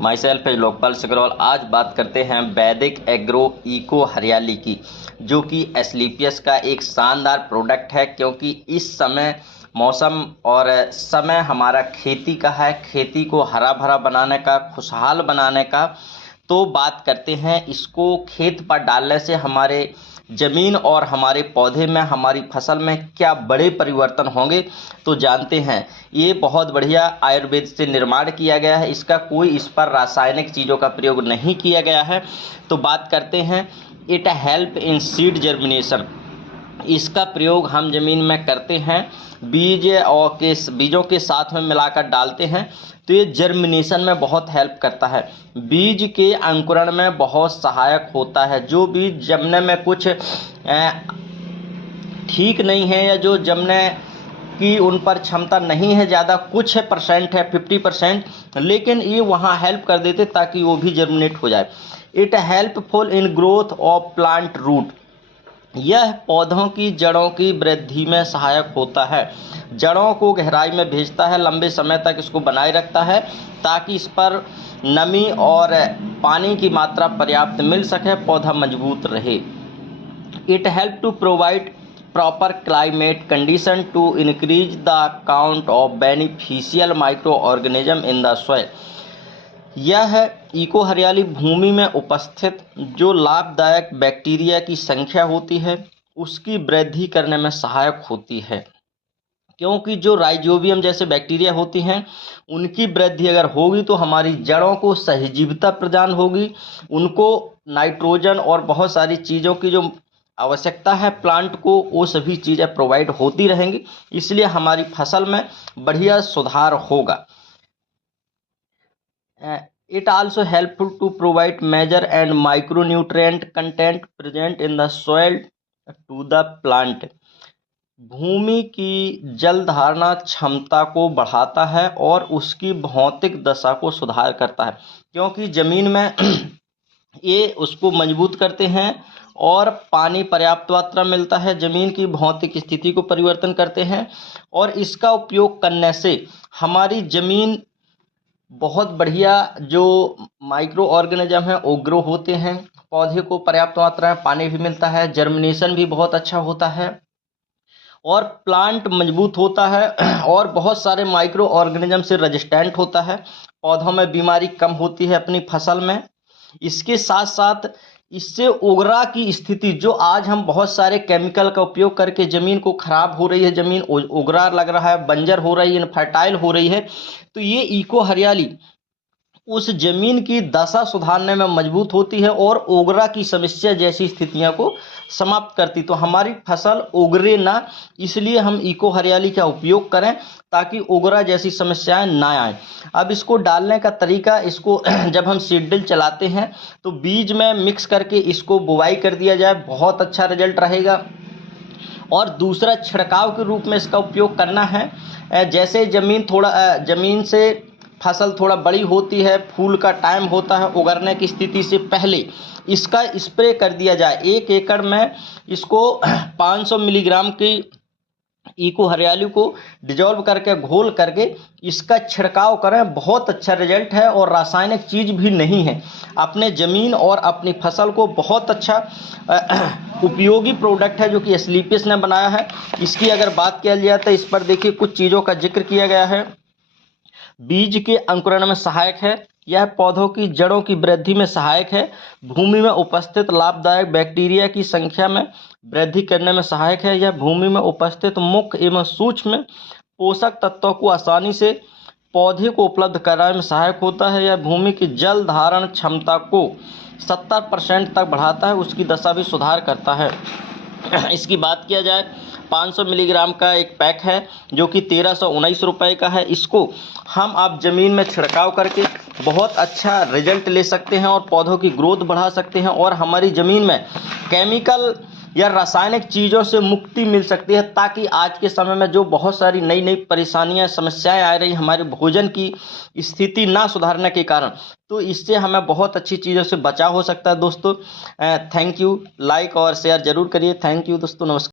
My self as Lokpal Sigrawal. आज बात करते हैं वैदिक एग्रो इको हरियाली की, जो कि एस्क्लेपियस का एक शानदार प्रोडक्ट है, क्योंकि इस समय मौसम और समय हमारा खेती का है, खेती को हरा भरा बनाने का, खुशहाल बनाने का। तो बात करते हैं इसको खेत पर डालने से हमारे ज़मीन और हमारे पौधे में, हमारी फसल में क्या बड़े परिवर्तन होंगे। तो जानते हैं, ये बहुत बढ़िया आयुर्वेद से निर्माण किया गया है, इसका कोई इस पर रासायनिक चीज़ों का प्रयोग नहीं किया गया है। तो बात करते हैं, it help in seed germination. इसका प्रयोग हम ज़मीन में करते हैं, बीजों के साथ में मिलाकर डालते हैं, तो ये जर्मिनेशन में बहुत हेल्प करता है, बीज के अंकुरण में बहुत सहायक होता है। जो बीज जमने में कुछ ठीक नहीं है, या जो जमने की उन पर क्षमता नहीं है, ज़्यादा कुछ परसेंट है, 50%, लेकिन ये वहाँ हेल्प कर देते ताकि वो भी जर्मिनेट हो जाए। It helpful in growth of plant root. यह पौधों की जड़ों की वृद्धि में सहायक होता है, जड़ों को गहराई में भेजता है, लंबे समय तक इसको बनाए रखता है ताकि इस पर नमी और पानी की मात्रा पर्याप्त मिल सके, पौधा मजबूत रहे। It help to provide proper climate condition to increase the count of beneficial micro organism in the soil. यह इको हरियाली भूमि में उपस्थित जो लाभदायक बैक्टीरिया की संख्या होती है उसकी वृद्धि करने में सहायक होती है, क्योंकि जो राइजोबियम जैसे बैक्टीरिया होती हैं उनकी वृद्धि अगर होगी तो हमारी जड़ों को सजीवता प्रदान होगी, उनको नाइट्रोजन और बहुत सारी चीज़ों की जो आवश्यकता है प्लांट को, वो सभी चीज़ें प्रोवाइड होती रहेंगी, इसलिए हमारी फसल में बढ़िया सुधार होगा। It also helpful to provide major and micronutrient content present in the soil to the plant। भूमि की जल धारणा क्षमता को बढ़ाता है और उसकी भौतिक दशा को सुधार करता है, क्योंकि ज़मीन में ये उसको मजबूत करते हैं और पानी पर्याप्त मात्रा मिलता है, ज़मीन की भौतिक स्थिति को परिवर्तन करते हैं, और इसका उपयोग करने से हमारी ज़मीन बहुत बढ़िया जो माइक्रो ऑर्गेनिज्म है वो ग्रो होते हैं, पौधे को पर्याप्त मात्रा में पानी भी मिलता है, जर्मिनेशन भी बहुत अच्छा होता है और प्लांट मजबूत होता है और बहुत सारे माइक्रो ऑर्गेनिज्म से रेजिस्टेंट होता है, पौधों में बीमारी कम होती है अपनी फसल में। इसके साथ साथ इससे ओगरा की स्थिति, जो आज हम बहुत सारे केमिकल का उपयोग करके ज़मीन को ख़राब हो रही है, ज़मीन ओगरा लग रहा है, बंजर हो रही है, इनफर्टाइल हो रही है, तो ये इको हरियाली उस ज़मीन की दशा सुधारने में मजबूत होती है और ओगरा की समस्या जैसी स्थितियों को समाप्त करती। तो हमारी फसल ओगरे ना, इसलिए हम इको हरियाली का उपयोग करें ताकि ओगरा जैसी समस्याएं ना आए। अब इसको डालने का तरीका, इसको जब हम सीड ड्रिल चलाते हैं तो बीज में मिक्स करके इसको बुवाई कर दिया जाए, बहुत अच्छा रिजल्ट रहेगा। और दूसरा, छिड़काव के रूप में इसका उपयोग करना है, जैसे ज़मीन से फसल थोड़ा बड़ी होती है, फूल का टाइम होता है, उगरने की स्थिति से पहले इसका स्प्रे कर दिया जाए। 1 एकड़ में इसको 500 मिलीग्राम की इको हरियाली को डिजोल्व करके घोल करके इसका छिड़काव करें, बहुत अच्छा रिजल्ट है और रासायनिक चीज़ भी नहीं है, अपने ज़मीन और अपनी फसल को बहुत अच्छा उपयोगी प्रोडक्ट है जो कि एस्क्लेपियस ने बनाया है। इसकी अगर बात किया जाए तो इस पर देखिए कुछ चीज़ों का जिक्र किया गया है। बीज के अंकुरण में सहायक है, यह पौधों की जड़ों की वृद्धि में सहायक है, भूमि में उपस्थित लाभदायक बैक्टीरिया की संख्या में वृद्धि करने में सहायक है, यह भूमि में उपस्थित मुख्य एवं सूक्ष्म पोषक तत्वों को आसानी से पौधे को उपलब्ध कराने में सहायक होता है, यह भूमि की जल धारण क्षमता को 70% तक बढ़ाता है, उसकी दशा भी सुधार करता है। इसकी बात किया जाए, 500 मिलीग्राम का एक पैक है जो कि 1319 रुपये का है। इसको हम आप ज़मीन में छिड़काव करके बहुत अच्छा रिजल्ट ले सकते हैं और पौधों की ग्रोथ बढ़ा सकते हैं और हमारी ज़मीन में केमिकल या रासायनिक चीज़ों से मुक्ति मिल सकती है, ताकि आज के समय में जो बहुत सारी नई नई परेशानियां, समस्याएं आ रही हमारे भोजन की स्थिति ना सुधारने के कारण, तो इससे हमें बहुत अच्छी चीज़ों से बचाव हो सकता है। दोस्तों थैंक यू, लाइक और शेयर ज़रूर करिए। थैंक यू दोस्तों, नमस्कार।